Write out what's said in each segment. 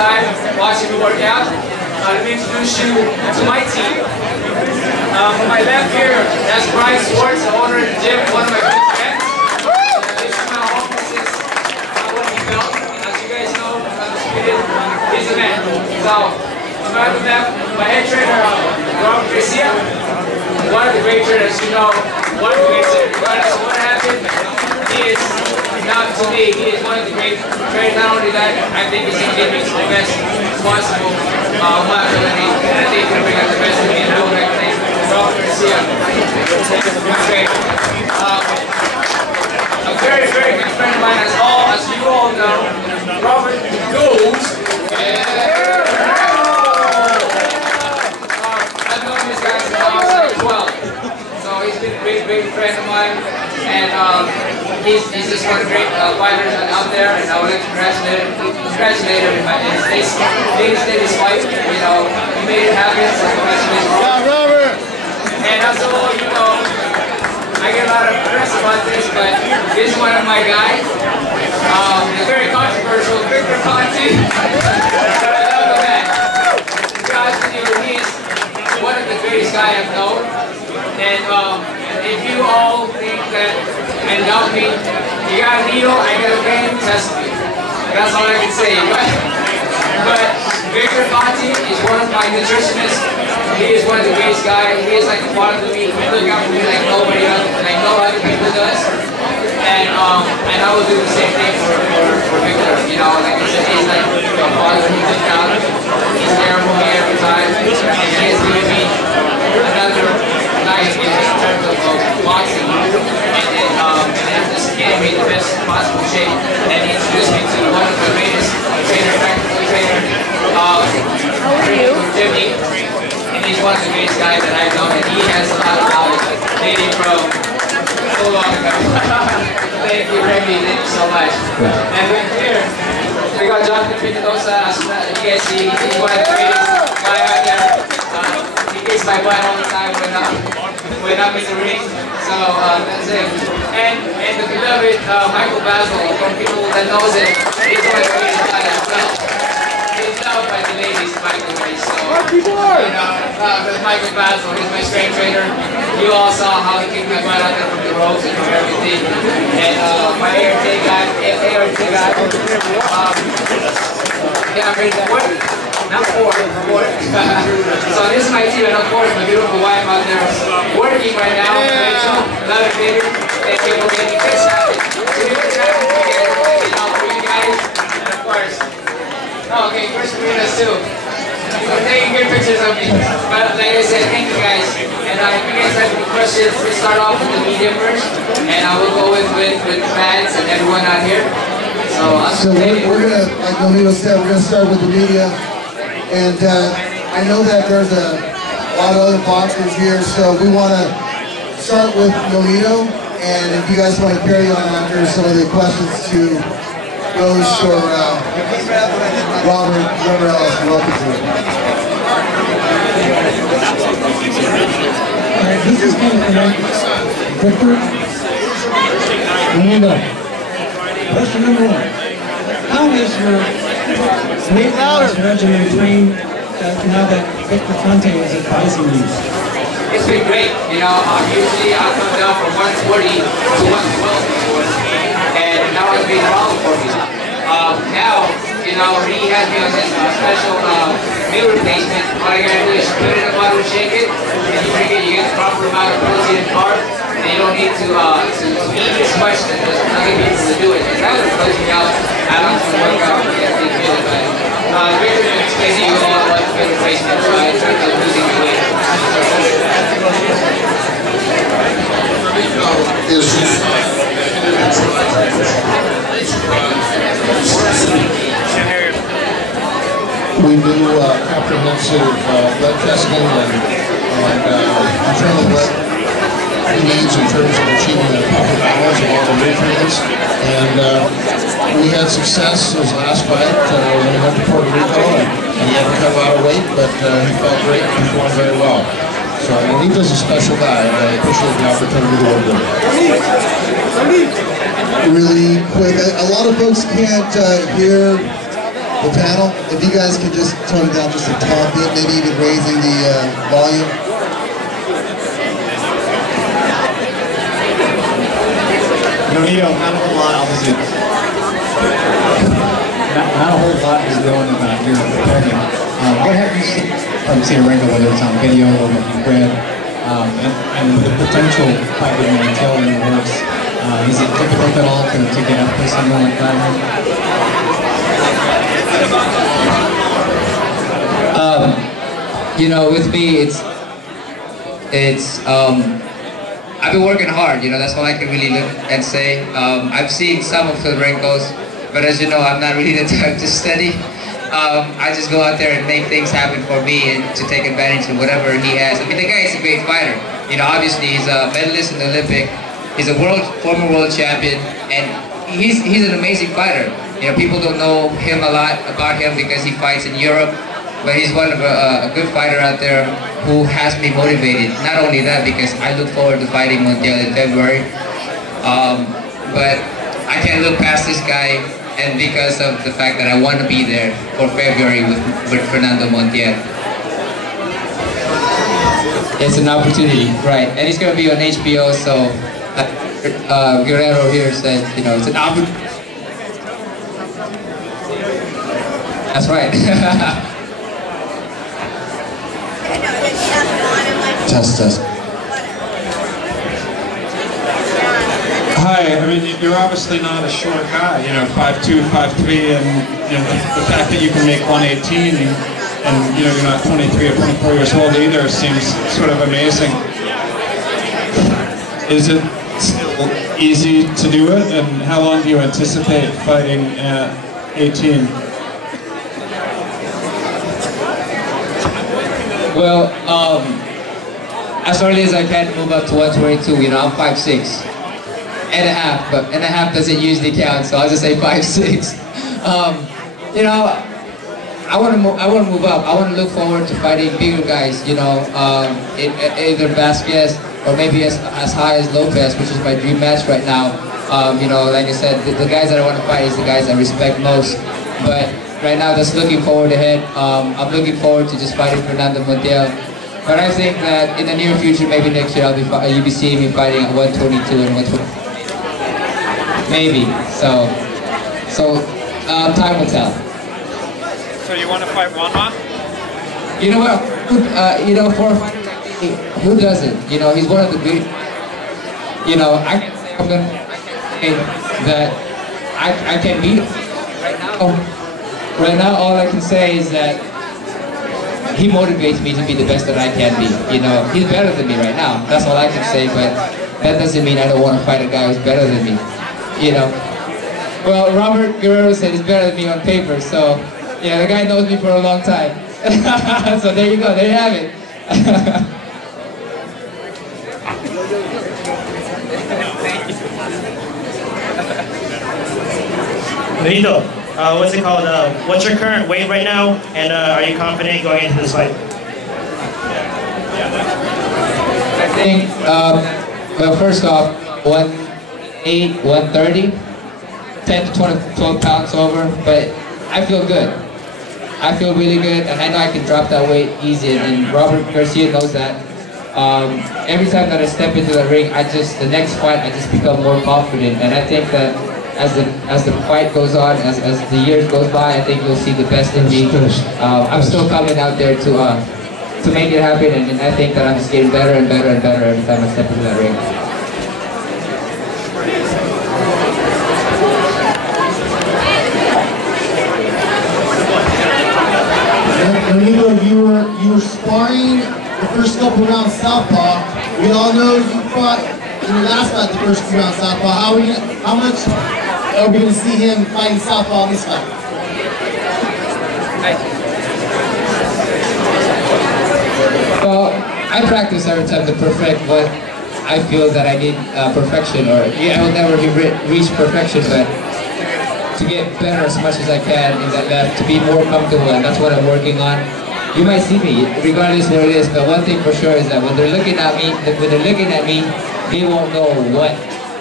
time watching me work out. Let me introduce you to my team. On my left here, that's Brian Swartz, the owner of the gym, one of my good friends. This is my home. This is what he built. As you guys know, he's a man. So, on my left, my head trainer, Garcia, one of the great trainers, you know, one of the great trainers. Regardless of what happened, he is, not to me, he is one of the great trainers. Not only that, I think he's going to give me the best possible my ability, and I think he's going to bring out the best of me, and I would like to thank Garcia. A very, very good friend of mine, as you all know, Robert Goes. I've known this guy since I was 12. So he's been a big friend of mine, and he's just one of the great fighters out there, and I would like to congratulate him in his latest fight. You know, he made it happen, so congratulations. And also, you know, I get a lot of press about this, but this is one of my guys. It's very controversial, Victor Conte. But I love the man. To be honest with you, he's one of the greatest guys I've known. And if you all think that and doubt me, you got a needle, I got a vein, test me. That's all I can say. But Victor Conte is one of my nutritionists. He is one of the greatest guys. He is like a father to me. He look out for me like nobody else, like no other people does. And I will do the same thing for Victor. You know, like I said, he's like a father who looks out. He's there for me every time. And he has given me another nice in terms of boxing. And just getting me the best possible shape. And he introduced me to one of the greatest practical trainer, Jimmy. And he's one of the greatest guys that I've known, and he has a lot of knowledge dating from so long ago. Thank you, Remy. Thank you so much. And right here, we got Jonathan Penalosa. As you guys see, he's one of the greatest guys out there. He kicks my butt all the time when I'm in the ring. So that's it. And the beloved Michael Basil, from people that knows it, he's one of the greatest guys as well. He's loved by the ladies, by the way. So, you know, Michael Basil, he's my strength trainer. You all saw how he kicked my butt out there from the ropes and from everything. And my ART guy, yeah, I'm ready to work. Not four. So this is my team, and of course my beautiful wife out there working right now. Rachel, love it, baby. Thank you for making this happen. So you know, for you guys, and of course. Oh, okay, first for us too. We're taking good pictures of me. But like I said, thank you guys. And if you guys have any questions, we'll start off with the media first. And I will go with fans and everyone out here. So we're gonna, like Nonito said, we're gonna start with the media. And I know that there's a lot of other boxers here, so we want to start with Nonito. And if you guys want to carry on after some of the questions to Ghost or Robert, whoever else, welcome to it. Alright, this is kind of correct. Victor, Nonito. Question number one. How is your weight loss regimen trained now that Victor Conte is advising you? It's been great. You know, usually I come down from 140 to 112 before, and now it's been a problem for me. Now, you know, he has me on this special meal replacement. All I gotta do is put it in the bottle and shake it, and you drink it, you get the proper amount of protein and carb, and you don't need to eat as much as other people to do it. And that would close me out. I don't have to work out to get things good, but Victor can explain to you all what the meal replacement in terms of losing weight. We do comprehensive blood testing and determine what he needs in terms of achieving the proper balance of all the nutrients. And we had success his last fight when he went to Puerto Rico, and he had to cut a lot of weight, but he felt great and performed very well. So Nonito's a special guy, and I appreciate the opportunity to work with him. Really quick, a lot of folks can't hear The panel, if you guys could just tone it down just a tad bit, maybe even raising the volume. Nonito, not a whole lot, obviously. Not a whole lot is going on here in preparing. What have you seen from Sidorenko, whether it's on video or what you've read, and the potential fight with Montiel in the works? Is it difficult at all to get up for someone like that? You know, with me, I've been working hard. You know, that's all I can really look and say. I've seen some of Sidorenko's, but as you know, I'm not really the type to study. I just go out there and make things happen for me and to take advantage of whatever he has. I mean, the guy is a great fighter. You know, obviously he's a medalist in the Olympic. He's a former world champion, and he's an amazing fighter. You know, people don't know him a lot about him because he fights in Europe, but he's one of a good fighter out there who has me motivated. Not only that, because I look forward to fighting Montiel in February, but I can't look past this guy, and because of the fact that I want to be there for February with Fernando Montiel. It's an opportunity, right? And it's going to be on HBO, so Guerrero here said, you know, it's an opportunity. That's right. Test. Hi, I mean, you're obviously not a short guy, you know, 5'2", 5'3", and you know, the fact that you can make 118 and you know, you're not 23 or 24 years old either seems sort of amazing. Is it still easy to do it, and how long do you anticipate fighting at 18? Well, as early as I can move up to 122, you know, I'm 5'6". And a half, but and a half doesn't usually count, so I'll just say 5'6". You know, I want to move up. I want to look forward to fighting bigger guys. You know, either Vasquez or maybe as high as Lopez, which is my dream match right now. You know, like I said, the guys that I want to fight is the guys I respect most. But right now, just looking forward ahead. I'm looking forward to just fighting Fernando Montiel. But I think that in the near future, maybe next year, you'll be seeing me fighting at 122 and 120. Maybe. So time will tell. So you want to fight Rama? You know what? You know, for a fighter like me, who doesn't? You know, he's one of the great. You know, I'm gonna say that I can beat him right now. Right now, all I can say is that he motivates me to be the best that I can be. You know, he's better than me right now. That's all I can say. But that doesn't mean I don't want to fight a guy who's better than me. You know, well, Robert Guerrero said he's better than me on paper, so, yeah, the guy knows me for a long time. So there you go, there you have it. Nonito, what's it called? What's your current weight right now, and are you confident going into this fight? I think, well, first off, 130, 10 to 12 pounds over, but I feel good. I feel really good, and I know I can drop that weight easy, and Robert Garcia knows that. Every time that I step into the ring, the next fight, I just become more confident, and I think that as the fight goes on, as the years goes by, I think you'll see the best in me. I'm still coming out there to make it happen, and I think that I'm just getting better and better and better every time I step into that ring. Nonito, you were sparring the first couple rounds southpaw. We all know you fought in your last fight the first 2 rounds southpaw. How much are we going to see him fighting southpaw in this fight? Well, I practice every time to perfect what I feel that I need perfection, or I will never reach perfection, but to get better as much as I can in that to be more comfortable, and that's what I'm working on. You might see me, regardless where it is, but one thing for sure is that when they're looking at me, they won't know what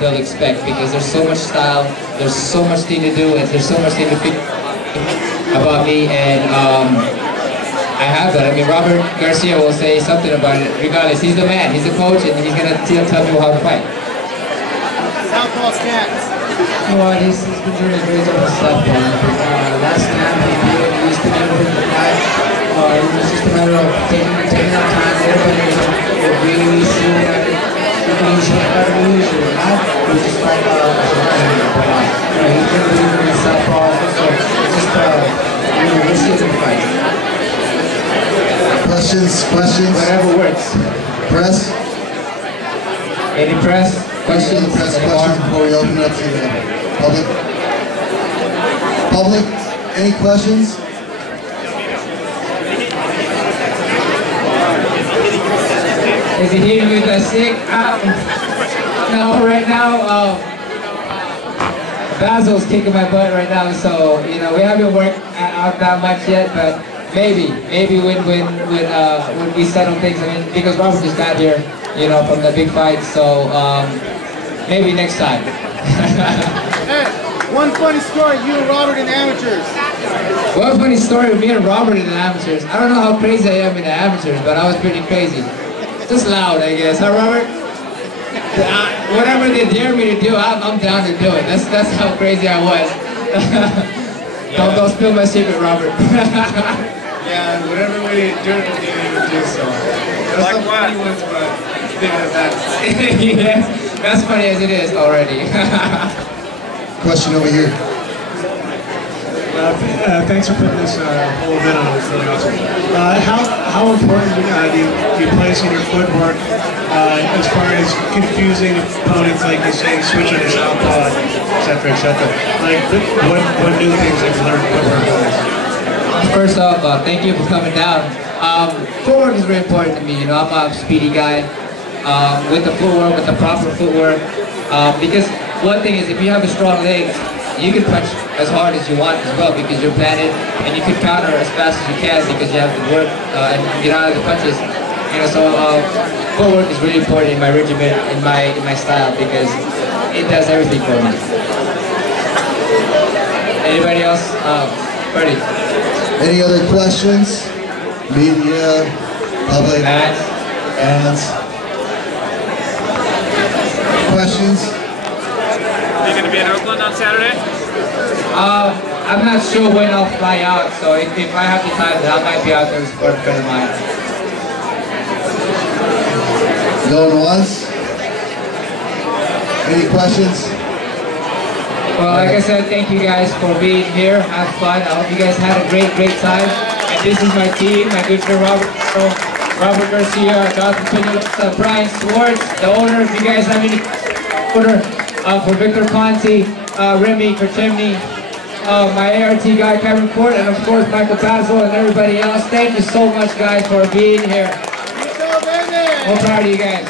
they'll expect, because there's so much style, there's so much thing to do, and there's so much thing to figure. about me, and I have that. I mean, Robert Garcia will say something about it. Regardless, he's the man. He's the coach, and he's gonna tell you how to fight. Southpaw stance. Well, he's been doing a great job with southpaw. Last time he used to never been the guy. It was just a matter of taking our time. Everybody was really seeing that he should lose or not. We just fight but he's been really good with southpaw. So just let's get to the fight. Questions? Whatever works. Press? Any press? Questions before we open up to the public? Public, any questions? Is he hitting you with a stick? No, right now, Basil's kicking my butt right now, so, you know, we haven't worked out that much yet, but maybe when we settle things, I mean, because Robert just got here, you know, from the big fight, so, maybe next time. Hey, one funny story, you and Robert in amateurs. One funny story with me and Robert in the amateurs. I don't know how crazy I am in the amateurs, but I was pretty crazy. Just loud, I guess. Huh, Robert? Whatever they dare me to do, I'm down to do it. That's how crazy I was. Don't spill my secret, Robert. Yeah, whatever we do, you do so. There's some funny ones, but big as that. Yes, that's funny as it is already. Question over here. Thanks for putting this whole event on. It's really awesome. How important do you place in your footwork as far as confusing opponents, like you say, switching to southpaw, etc., etc.? Like, what new things have you learned footwork-wise? First off, thank you for coming down. Footwork is very important to me. You know, I'm a speedy guy. With the footwork, with the proper footwork, because one thing is, if you have a strong leg, you can punch as hard as you want as well because you're planted, and you can counter as fast as you can because you have to work and get out of the punches. You know, so footwork is really important in my regimen, in my style, because it does everything for me. Anybody else? Freddie. Any other questions? Media, public, and questions? Are you going to be in Oakland on Saturday? I'm not sure when I'll fly out, so if I have the time, then I might be out there with a friend of mine. Going once? Any questions? Well, like I said, thank you guys for being here. Have fun. I hope you guys had a great time. And this is my team, my good friend Robert Garcia, Jonathan Penalosa, Brian Swartz, the owner. If you guys have any order for Victor Conte, Remy Kerchemny, my ART guy Kevin Court, and of course Michael Basil and everybody else. Thank you so much, guys, for being here. We're proud of you guys.